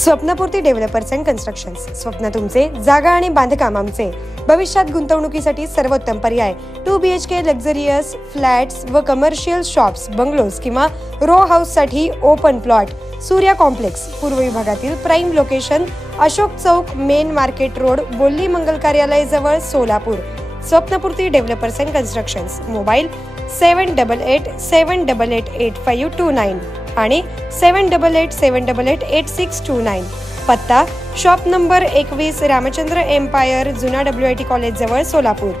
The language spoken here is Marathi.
स्वप्नपूर्ती डेव्हलपर्स अँड कन्स्ट्रक्शन्स. स्वप्न तुमचे, जागा आणि बांधकाम आमचे. भविष्यात गुंतवणुकीसाठी सर्वोत्तम पर्याय. 2 BHK लक्झरियस फ्लॅट्स व कमर्शियल शॉप्स, बंगलोज किंवा रो हाऊस साठी ओपन प्लॉट. सूर्या कॉम्प्लेक्स, पूर्व विभागातील प्राईम लोकेशन, अशोक चौक, मेन मार्केट रोड, बोल्ली मंगल कार्यालय जवळ, Solapur. स्वप्नपूर्ती developers and constructions. Mobile 7887888529 आणि 7887888629. पत्ता शॉप नंबर 21, रामचंद्र एम्पायर, जुना WIT कॉलेज जवळ, सोलापूर.